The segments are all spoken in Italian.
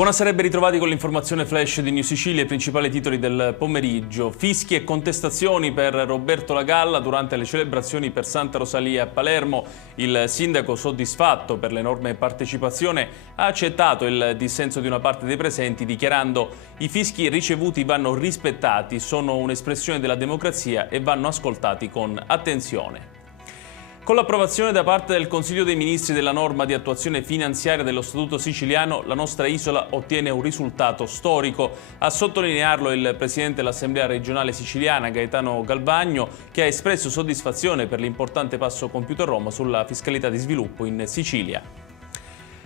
Buonasera e ben ritrovati con l'informazione flash di New Sicilia, i principali titoli del pomeriggio. Fischi e contestazioni per Roberto Lagalla durante le celebrazioni per Santa Rosalia a Palermo. Il sindaco, soddisfatto per l'enorme partecipazione, ha accettato il dissenso di una parte dei presenti, dichiarando: i fischi ricevuti vanno rispettati, sono un'espressione della democrazia e vanno ascoltati con attenzione. Con l'approvazione da parte del Consiglio dei Ministri della norma di attuazione finanziaria dello Statuto siciliano, la nostra isola ottiene un risultato storico. A sottolinearlo il Presidente dell'Assemblea regionale siciliana, Gaetano Galvagno, che ha espresso soddisfazione per l'importante passo compiuto a Roma sulla fiscalità di sviluppo in Sicilia.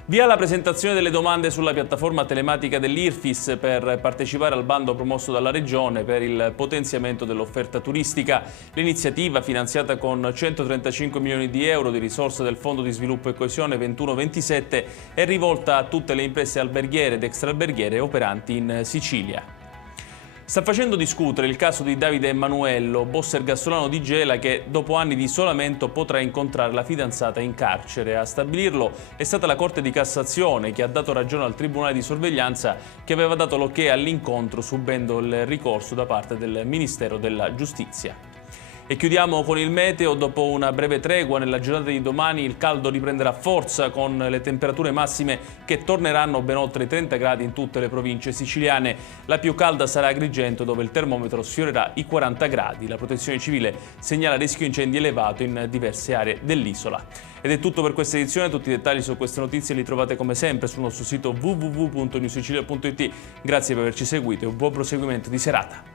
Via la presentazione delle domande sulla piattaforma telematica dell'IRFIS per partecipare al bando promosso dalla Regione per il potenziamento dell'offerta turistica. L'iniziativa, finanziata con 135 milioni di euro di risorse del Fondo di Sviluppo e Coesione 21-27, è rivolta a tutte le imprese alberghiere ed extraalberghiere operanti in Sicilia. Sta facendo discutere il caso di Davide Emanuello, boss ergastolano di Gela, che dopo anni di isolamento potrà incontrare la fidanzata in carcere. A stabilirlo è stata la Corte di Cassazione, che ha dato ragione al Tribunale di Sorveglianza, che aveva dato l'ok all'incontro subendo il ricorso da parte del Ministero della Giustizia. E chiudiamo con il meteo. Dopo una breve tregua nella giornata di domani il caldo riprenderà forza, con le temperature massime che torneranno ben oltre i 30 gradi in tutte le province siciliane. La più calda sarà Agrigento, dove il termometro sfiorerà i 40 gradi. La Protezione Civile segnala rischio incendi elevato in diverse aree dell'isola. Ed è tutto per questa edizione. Tutti i dettagli su queste notizie li trovate come sempre sul nostro sito www.newsicilia.it. Grazie per averci seguito e un buon proseguimento di serata.